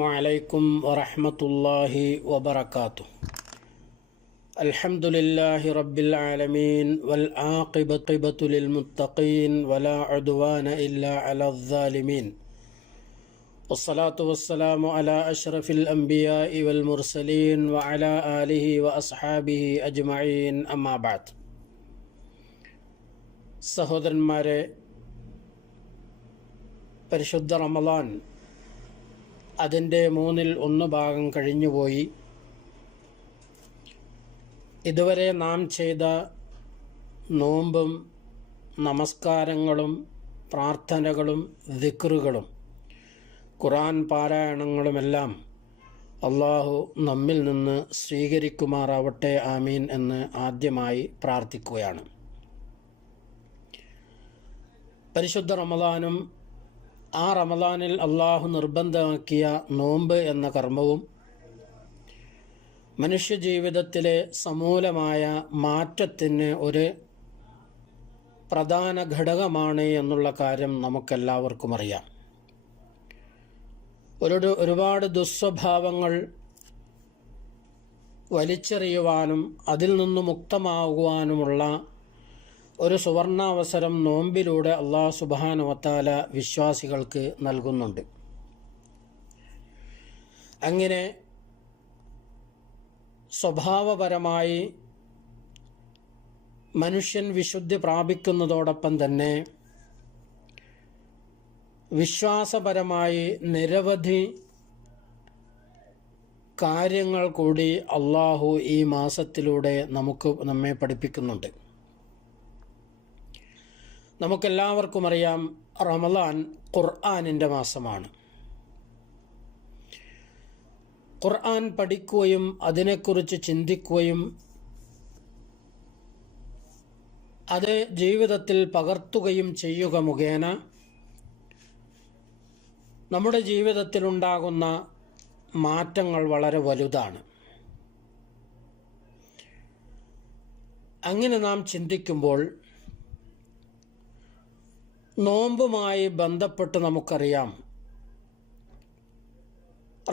عليكم ورحمة الله وبركاته الحمد لله رب العالمين والعاقبة للمتقين ولا عدوان إلا على الظالمين والصلاة والسلام على أشرف الأنبياء والمرسلين وعلى آله وأصحابه أجمعين أما بعد സഹോദരന്മാരെ പരിശുദ്ധ റമലാൻ അതിന്റെ മൂന്നിൽ ഒന്ന് ഭാഗം കഴിഞ്ഞുപോയി. ഇതുവരെ നാം ചെയ്ത നോമ്പും നമസ്കാരങ്ങളും പ്രാർത്ഥനകളും ദിക്റുകളും ഖുറാൻ പാരായണങ്ങളുമെല്ലാം അള്ളാഹു നമ്മിൽ നിന്ന് സ്വീകരിക്കുമാറാവട്ടെ ആമീൻ എന്ന് ആദ്യമായി പ്രാർത്ഥിക്കുകയാണ്. പരിശുദ്ധ റമദാനും ആ റമദാനിൽ അള്ളാഹു നിർബന്ധമാക്കിയ നോമ്പ് എന്ന കർമ്മവും മനുഷ്യജീവിതത്തിലെ സമൂലമായ മാറ്റത്തിന് ഒരു പ്രധാന ഘടകമാണ് എന്നുള്ള കാര്യം നമുക്കെല്ലാവർക്കും അറിയാം. ഒരു ഒരുപാട് ദുസ്വഭാവങ്ങൾ വലിച്ചെറിയുവാനും അതിൽ നിന്ന് മുക്തമാകുവാനുമുള്ള ഒരു സുവർണാവസരം നോമ്പിലൂടെ അള്ളാഹു സുബാനുവത്താല വിശ്വാസികൾക്ക് നൽകുന്നുണ്ട്. അങ്ങനെ സ്വഭാവപരമായി മനുഷ്യൻ വിശുദ്ധി പ്രാപിക്കുന്നതോടൊപ്പം തന്നെ വിശ്വാസപരമായി നിരവധി കാര്യങ്ങൾ കൂടി അള്ളാഹു ഈ മാസത്തിലൂടെ നമുക്ക് നമ്മെ പഠിപ്പിക്കുന്നുണ്ട്. നമുക്കെല്ലാവർക്കും അറിയാം റമദാൻ ഖുർആാനിന്റെ മാസമാണ്. ഖുർആൻ പഠിക്കുകയും അതിനെക്കുറിച്ച് ചിന്തിക്കുകയും അത് ജീവിതത്തിൽ പകർത്തുകയും ചെയ്യുക മുഖേന നമ്മുടെ ജീവിതത്തിലുണ്ടാകുന്ന മാറ്റങ്ങൾ വളരെ വലുതാണ്. അങ്ങനെ നാം ചിന്തിക്കുമ്പോൾ നോമ്പുമായി ബന്ധപ്പെട്ട് നമുക്കറിയാം.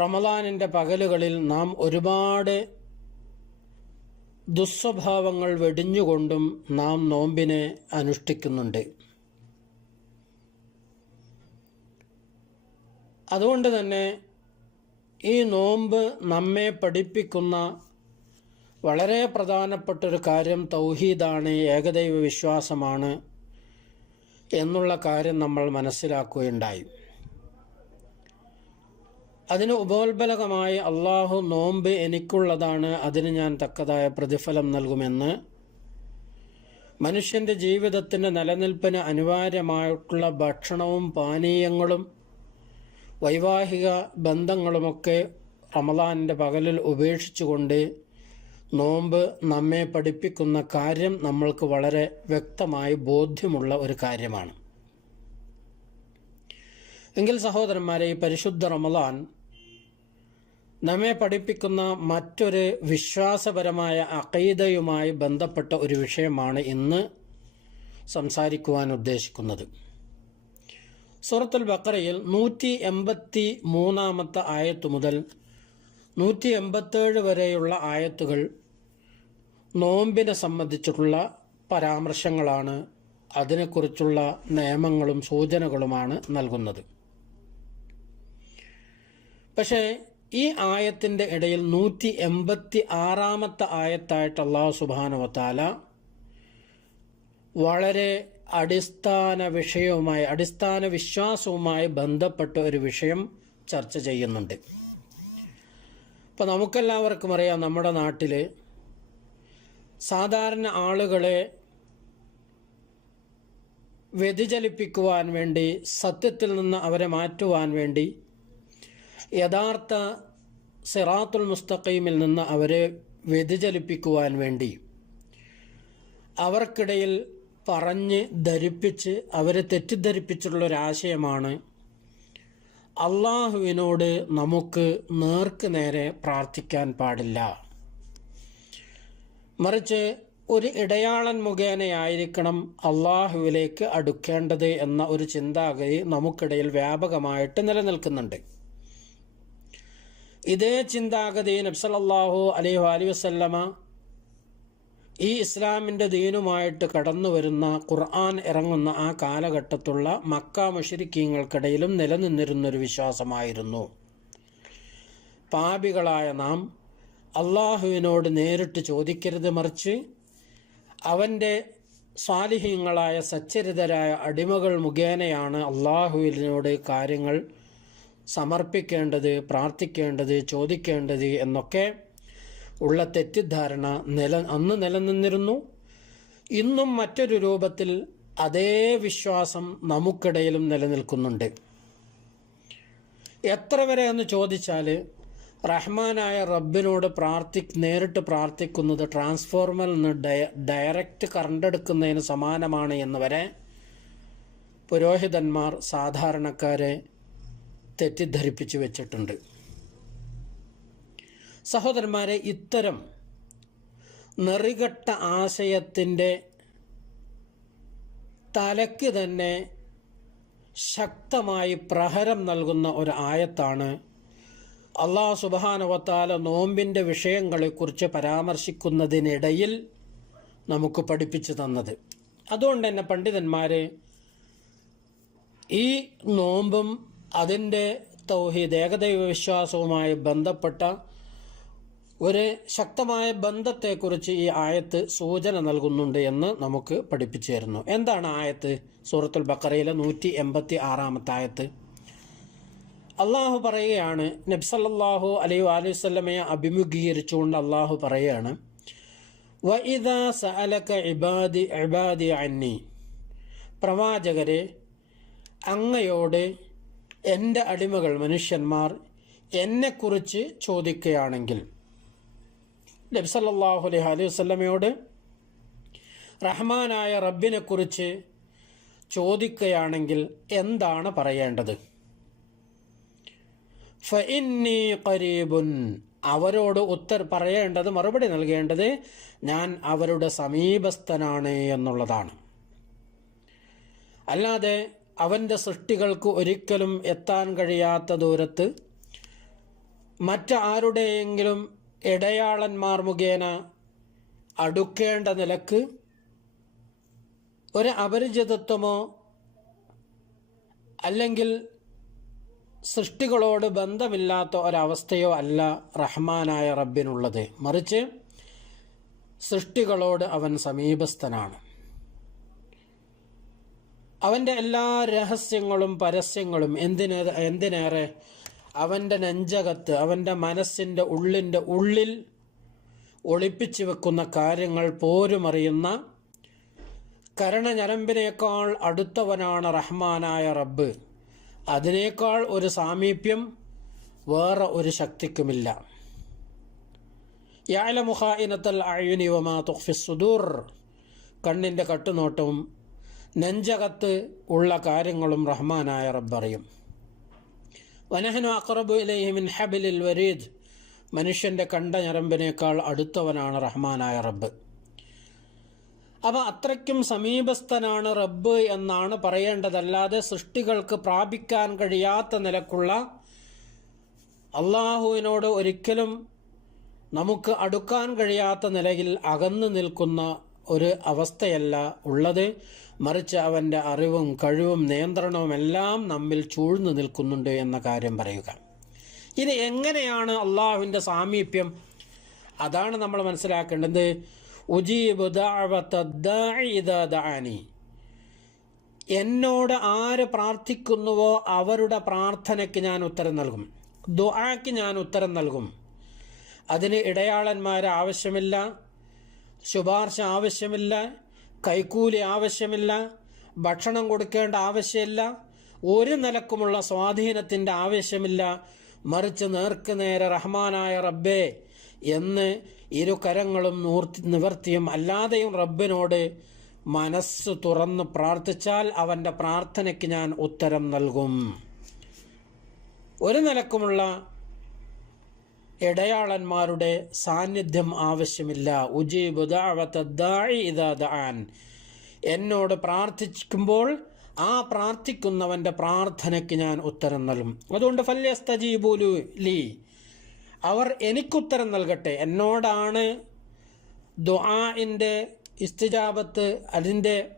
റമദാനിന്റെ പകലുകളിൽ നാം ഒരുപാട് ദുസ്വഭാവങ്ങൾ വെടിഞ്ഞുകൊണ്ടും നാം നോമ്പിനെ അനുഷ്ഠിക്കുന്നുണ്ട്. അതുകൊണ്ട് തന്നെ ഈ നോമ്പ് നമ്മെ പഠിപ്പിക്കുന്ന വളരെ പ്രധാനപ്പെട്ടൊരു കാര്യം തൗഹീദാണ് ഏകദൈവ വിശ്വാസമാണ് എന്നുള്ള കാര്യം നമ്മൾ മനസ്സിലാക്കുകയുണ്ടായി. അതിന് ഉപോത്ബലകമായി അള്ളാഹു നോമ്പ് എനിക്കുള്ളതാണ് അതിന് ഞാൻ തക്കതായ പ്രതിഫലം നൽകുമെന്ന്. മനുഷ്യന്റെ ജീവിതത്തിന്റെ നിലനിൽപ്പിന് അനിവാര്യമായിട്ടുള്ള ഭക്ഷണവും പാനീയങ്ങളും വൈവാഹിക ബന്ധങ്ങളുമൊക്കെ റമദാനിന്റെ പകലിൽ ഉപേക്ഷിച്ചുകൊണ്ട് നോമ്പ് നമ്മെ പഠിപ്പിക്കുന്ന കാര്യം നമ്മൾക്ക് വളരെ വ്യക്തമായി ബോധ്യമുള്ള ഒരു കാര്യമാണ്. എങ്കിൽ സഹോദരന്മാരെ ഈ പരിശുദ്ധ റമലാൻ നമ്മെ പഠിപ്പിക്കുന്ന മറ്റൊരു വിശ്വാസപരമായ അക്കൈതയുമായി ബന്ധപ്പെട്ട ഒരു വിഷയമാണ് ഇന്ന് സംസാരിക്കുവാൻ ഉദ്ദേശിക്കുന്നത്. സൂറത്തുൽ ബക്കറയിൽ നൂറ്റി എൺപത്തി മൂന്നാമത്തെ ആയത്ത് മുതൽ നൂറ്റി എൺപത്തേഴ് വരെയുള്ള ആയത്തുകൾ നോമ്പിനെ സംബന്ധിച്ചിട്ടുള്ള പരാമർശങ്ങളാണ്. അതിനെക്കുറിച്ചുള്ള നിയമങ്ങളും സൂചനകളുമാണ് നൽകുന്നത്. പക്ഷേ ഈ ആയത്തിന്റെ ഇടയിൽ നൂറ്റി എൺപത്തി ആറാമത്തെ ആയത്തായിട്ട് അള്ളാഹു സുബാനുവത്താല വളരെ അടിസ്ഥാന വിഷയവുമായി അടിസ്ഥാന വിശ്വാസവുമായി ബന്ധപ്പെട്ട ഒരു വിഷയം ചർച്ച ചെയ്യുന്നുണ്ട്. ഇപ്പോൾ നമുക്കെല്ലാവർക്കും അറിയാം നമ്മുടെ നാട്ടിൽ സാധാരണ ആളുകളെ വ്യതിചലിപ്പിക്കുവാൻ വേണ്ടി സത്യത്തിൽ നിന്ന് അവരെ മാറ്റുവാൻ വേണ്ടി യഥാർത്ഥ സിറാത്തുൽ മുസ്തഖീമിൽ നിന്ന് അവരെ വ്യതിചലിപ്പിക്കുവാൻ വേണ്ടി അവർക്കിടയിൽ പറഞ്ഞ് ധരിപ്പിച്ച് അവരെ തെറ്റിദ്ധരിപ്പിച്ചിട്ടുള്ളൊരാശയമാണ് അള്ളാഹുവിനോട് നമുക്ക് നേർക്ക് നേരെ പ്രാർത്ഥിക്കാൻ പാടില്ല. മറിച്ച് ഒരു ഇടയാളൻ മുഖേനയായിരിക്കണം അള്ളാഹുവിലേക്ക് അടുക്കേണ്ടത് എന്ന ഒരു ചിന്താഗതി നമുക്കിടയിൽ വ്യാപകമായിട്ട് നിലനിൽക്കുന്നുണ്ട്. ഇതേ ചിന്താഗതി നബ്സലല്ലാഹു അലൈഹി അലി വസല്ലമ ഈ ഇസ്ലാമിന്റെ ദീനുമായിട്ട് കടന്നു വരുന്ന ഖുർആൻ ഇറങ്ങുന്ന ആ കാലഘട്ടത്തുള്ള മക്ക മുഷരിക്കീങ്ങൾക്കിടയിലും നിലനിന്നിരുന്നൊരു വിശ്വാസമായിരുന്നു. പാപികളായ നാം അള്ളാഹുവിനോട് നേരിട്ട് ചോദിക്കരുത് മറിച്ച് അവന്റെ സ്വാലിഹ്യങ്ങളായ സച്ചരിതരായ അടിമകൾ മുഖേനയാണ് അള്ളാഹുവിനോട് കാര്യങ്ങൾ സമർപ്പിക്കേണ്ടത് പ്രാർത്ഥിക്കേണ്ടത് ചോദിക്കേണ്ടത് എന്നൊക്കെ ഉള്ള തെറ്റിദ്ധാരണ നില അന്ന് നിലനിന്നിരുന്നു. ഇന്നും മറ്റൊരു രൂപത്തിൽ അതേ വിശ്വാസം നമുക്കിടയിലും നിലനിൽക്കുന്നുണ്ട്. എത്ര വരെ എന്ന് ചോദിച്ചാൽ റഹ്മാനായ റബ്ബിനോട് പ്രാർത്ഥി നേരിട്ട് പ്രാർത്ഥിക്കുന്നത് ട്രാൻസ്ഫോർമറിൽ നിന്ന് ഡയ ഡയറക്റ്റ് കറണ്ട് എടുക്കുന്നതിന് സമാനമാണ് എന്ന് വരെ പുരോഹിതന്മാർ സാധാരണക്കാരെ തെറ്റിദ്ധരിപ്പിച്ചു വെച്ചിട്ടുണ്ട്. സഹോദരന്മാരെ ഇത്തരം നെറികെട്ട ആശയത്തിന്റെ തലയ്ക്ക് തന്നെ ശക്തമായി പ്രഹരം നൽകുന്ന ഒരു ആയത്താണ് അള്ളാഹു സുബാനവത്താല നോമ്പിന്റെ വിഷയങ്ങളെക്കുറിച്ച് പരാമർശിക്കുന്നതിനിടയിൽ നമുക്ക് പഠിപ്പിച്ചു തന്നത്. അതുകൊണ്ട് തന്നെ പണ്ഡിതന്മാർ ഈ നോമ്പും അതിന്റെ തൗഹീദ് ഏകദൈവ വിശ്വാസവുമായി ബന്ധപ്പെട്ട ഒരു ശക്തമായ ബന്ധത്തെക്കുറിച്ച് ഈ ആയത്ത് സൂചന നൽകുന്നുണ്ട് എന്ന് നമുക്ക് പഠിപ്പിച്ചു തരുന്നു എന്താണ് ആയത്ത്? സൂറത്തുൽ ബക്കറയിലെ നൂറ്റി എൺപത്തി ആറാമത്തെ ആയത്ത്. അള്ളാഹു പറയുകയാണ് നബ്സല്ലാഹു അലൈഹി വസ്ലമയെ അഭിമുഖീകരിച്ചുകൊണ്ട് അള്ളാഹു പറയുകയാണ് ഇബാദി ഇബാദി അന്നി. പ്രവാചകരെ അങ്ങയോട് എന്റെ അടിമകൾ മനുഷ്യന്മാർ എന്നെക്കുറിച്ച് ചോദിക്കുകയാണെങ്കിൽ നബി സല്ലല്ലാഹു അലൈഹി അലൈഹി വസ്ലമയോട് റഹ്മാനായ റബ്ബിനെക്കുറിച്ച് ചോദിക്കുകയാണെങ്കിൽ എന്താണ് പറയേണ്ടത്? ഫഇന്നി അവരോട് ഉത്തർ പറയേണ്ടത് മറുപടി നൽകേണ്ടത് ഞാൻ അവരുടെ സമീപസ്ഥനാണ് എന്നുള്ളതാണ്. അല്ലാതെ അവന്റെ സൃഷ്ടികൾക്ക് ഒരിക്കലും എത്താൻ കഴിയാത്ത ദൂരത്ത് മറ്റാരുടെയെങ്കിലും ഇടയാളന്മാർ മുഖേന അടുക്കേണ്ട നിലയ്ക്ക് ഒരു അപരിചിതത്വമോ അല്ലെങ്കിൽ സൃഷ്ടികളോട് ബന്ധമില്ലാത്ത ഒരവസ്ഥയോ അല്ല റഹ്മാനായ റബ്ബിനുള്ളത്. മറിച്ച് സൃഷ്ടികളോട് അവൻ സമീപസ്ഥനാണ്. അവന്റെ എല്ലാ രഹസ്യങ്ങളും പരസ്യങ്ങളും എന്തിനേ എന്തിനേറെ അവന്റെ നെഞ്ചകത്ത് അവന്റെ മനസ്സിന്റെ ഉള്ളിന്റെ ഉള്ളിൽ ഒളിപ്പിച്ചു വെക്കുന്ന കാര്യങ്ങൾ പോരുമറിയുന്ന കരണഞരമ്പിനേക്കാൾ അടുത്തവനാണ് റഹ്മാനായ റബ്ബ്. അതിനേക്കാൾ ഒരു സാമീപ്യം വേറെ ഒരു ശക്തിക്കുമില്ല. യാലമുഖായിനത്തൽ അഴുനി വമാ തുഫിസുദൂർ കണ്ണിന്റെ കട്ടുനോട്ടവും നെഞ്ചകത്ത് ഉള്ള കാര്യങ്ങളും റഹ്മാനായ റബ്ബ് അറിയും. വനഹനു അക്രബു ഇലൈഹിമിൻ ഹബിലിൽ വരീദ്. മനുഷ്യന്റെ കണ്ട ഞരമ്പിനേക്കാൾ അടുത്തവനാണ് റഹ്മാനായ റബ്ബ്. അപ്പോൾ അത്രയ്ക്കും സമീപസ്ഥനാണ് റബ്ബ് എന്നാണ് പറയേണ്ടതല്ലാതെ സൃഷ്ടികൾക്ക് പ്രാപിക്കാൻ കഴിയാത്ത നിലക്കുള്ള അള്ളാഹുവിനോട് ഒരിക്കലും നമുക്ക് അടുക്കാൻ കഴിയാത്ത നിലയിൽ അകന്നു നിൽക്കുന്ന ഒരു അവസ്ഥയല്ല ഉള്ളത്. മറിച്ച് അവന്റെ അറിവും കഴിവും നിയന്ത്രണവും എല്ലാം നമ്മിൽ ചൂഴ്ന്നു നിൽക്കുന്നുണ്ട് എന്ന കാര്യം പറയുക. ഇനി എങ്ങനെയാണ് അള്ളാഹുവിന്റെ സാമീപ്യം? അതാണ് നമ്മൾ മനസ്സിലാക്കേണ്ടത്. ഉജീബ് ദാനി എന്നോട് ആര് പ്രാർത്ഥിക്കുന്നുവോ അവരുടെ പ്രാർത്ഥനയ്ക്ക് ഞാൻ ഉത്തരം നൽകും. ദുആക്ക് ഞാൻ ഉത്തരം നൽകും. അതിന് ഇടയാളന്മാർ ആവശ്യമില്ല ശുപാർശ ആവശ്യമില്ല കൈക്കൂലി ആവശ്യമില്ല ഭക്ഷണം കൊടുക്കേണ്ട ആവശ്യമില്ല ഒരു നിലക്കുമുള്ള സ്വാധീനത്തിന്റെ ആവശ്യമില്ല. മറിച്ച് നേർക്ക് നേരെ റഹ്മാനായ റബ്ബേ എന്ന് ഇരു കരങ്ങളും നൂർത്തി നിവർത്തിയും അല്ലാതെയും റബ്ബിനോട് മനസ്സ് തുറന്ന് പ്രാർത്ഥിച്ചാൽ അവന്റെ പ്രാർത്ഥനയ്ക്ക് ഞാൻ ഉത്തരം നൽകും. ഒരു നിലക്കുമുള്ള ഇടയാളന്മാരുടെ സാന്നിധ്യം ആവശ്യമില്ല. ഉജീബ് എന്നോട് പ്രാർത്ഥിക്കുമ്പോൾ ആ പ്രാർത്ഥിക്കുന്നവന്റെ പ്രാർത്ഥനയ്ക്ക് ഞാൻ ഉത്തരം നൽകും. അതുകൊണ്ട് ഫല്യസ്തജീബുലു ലീ അവർ എനിക്കുത്തരം നൽകട്ടെ. എന്നോടാണ് ദുആഇന്റെ ഇസ്തിജാബത്ത് അതിന്റെ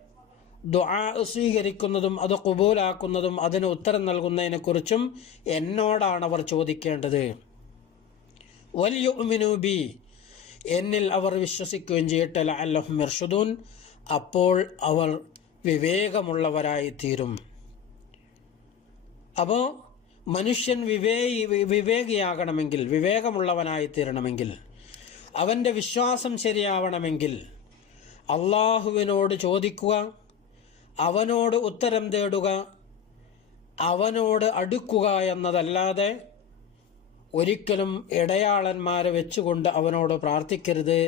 ദുആ സ്വീകരിക്കുന്നതും അത് കുബൂലാക്കുന്നതും അതിന് ഉത്തരം നൽകുന്നതിനെക്കുറിച്ചും എന്നോടാണ് അവർ ചോദിക്കേണ്ടത്. വലിയ ബി. എന്നിൽ അവർ വിശ്വസിക്കുകയും ചെയ്യട്ടെ അല്ലഹും മിർഷുദൂൻ അപ്പോൾ അവർ വിവേകമുള്ളവരായി തീരും അപ്പോൾ മനുഷ്യൻ വിവേകി വിവേകിയാകണമെങ്കിൽ വിവേകമുള്ളവനായി തീരണമെങ്കിൽ അവന്റെ വിശ്വാസം ശരിയാവണമെങ്കിൽ അള്ളാഹുവിനോട് ചോദിക്കുക അവനോട് ഉത്തരം തേടുക അവനോട് അടുക്കുക എന്നതല്ലാതെ ഒരിക്കലും ഇടയാളന്മാരെ വെച്ചുകൊണ്ട് അവനോട് പ്രാർത്ഥിക്കരുത്.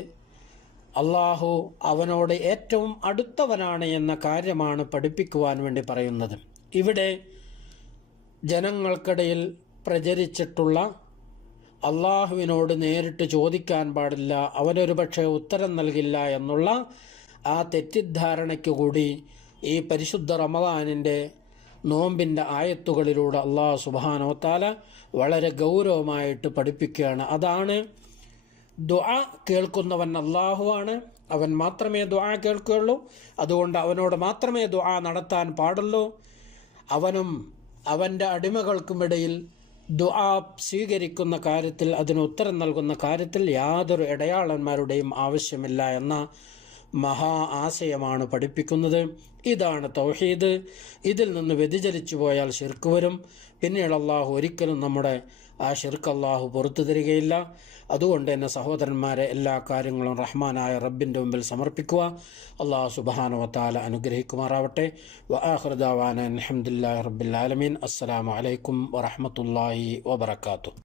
അള്ളാഹു അവനോട് ഏറ്റവും അടുത്തവനാണ് എന്ന കാര്യമാണ് പഠിപ്പിക്കുവാൻ വേണ്ടി പറയുന്നത്. ഇവിടെ ജനങ്ങൾക്കിടയിൽ പ്രചരിച്ചിട്ടുള്ള അള്ളാഹുവിനോട് നേരിട്ട് ചോദിക്കാൻ പാടില്ല അവനൊരു പക്ഷേ ഉത്തരം നൽകില്ല എന്നുള്ള ആ തെറ്റിദ്ധാരണയ്ക്ക് കൂടി ഈ പരിശുദ്ധ റമദാനിന്റെ നോമ്പിന്റെ ആയത്തുകളിലൂടെ അള്ളാഹു സുബാനോത്താല വളരെ ഗൗരവമായിട്ട് പഠിപ്പിക്കുകയാണ്. അതാണ് ദുആ കേൾക്കുന്നവൻ അള്ളാഹുവാണ് അവൻ മാത്രമേ ദുആ കേൾക്കുകയുള്ളൂ. അതുകൊണ്ട് അവനോട് മാത്രമേ ദുആ നടത്താൻ പാടുള്ളൂ. അവനും അവന്റെ അടിമകൾക്കുമിടയിൽ ദുആ സ്വീകരിക്കുന്ന കാര്യത്തിൽ അതിന് ഉത്തരം നൽകുന്ന കാര്യത്തിൽ യാതൊരു ഇടയാളന്മാരുടെയും ആവശ്യമില്ല എന്ന മഹാ ആശയമാണ് പഠിപ്പിക്കുന്നത്. ഇതാണ് തൗഹീദ്. ഇതിൽ നിന്ന് വ്യതിചലിച്ചു പോയാൽ ഷിർക്ക് വരും. പിന്നീട് അള്ളാഹു ഒരിക്കലും നമ്മുടെ ആ ഷിർക്ക് അള്ളാഹു പുറത്തു തരികയില്ല. അതുകൊണ്ട് തന്നെ സഹോദരന്മാരെ എല്ലാ കാര്യങ്ങളും റഹ്മാനായ റബ്ബിന്റെ മുമ്പിൽ സമർപ്പിക്കുക. അള്ളാഹു സുബാന വത്താല അനുഗ്രഹിക്കുമാറാവട്ടെ. വആഹൃദാവാന അലഹമുല്ലാ റബ്ബിൽ ആലമീൻ. അസ്സലാമു അലൈക്കും വറഹമത്തല്ലാഹി വബർക്കാത്തു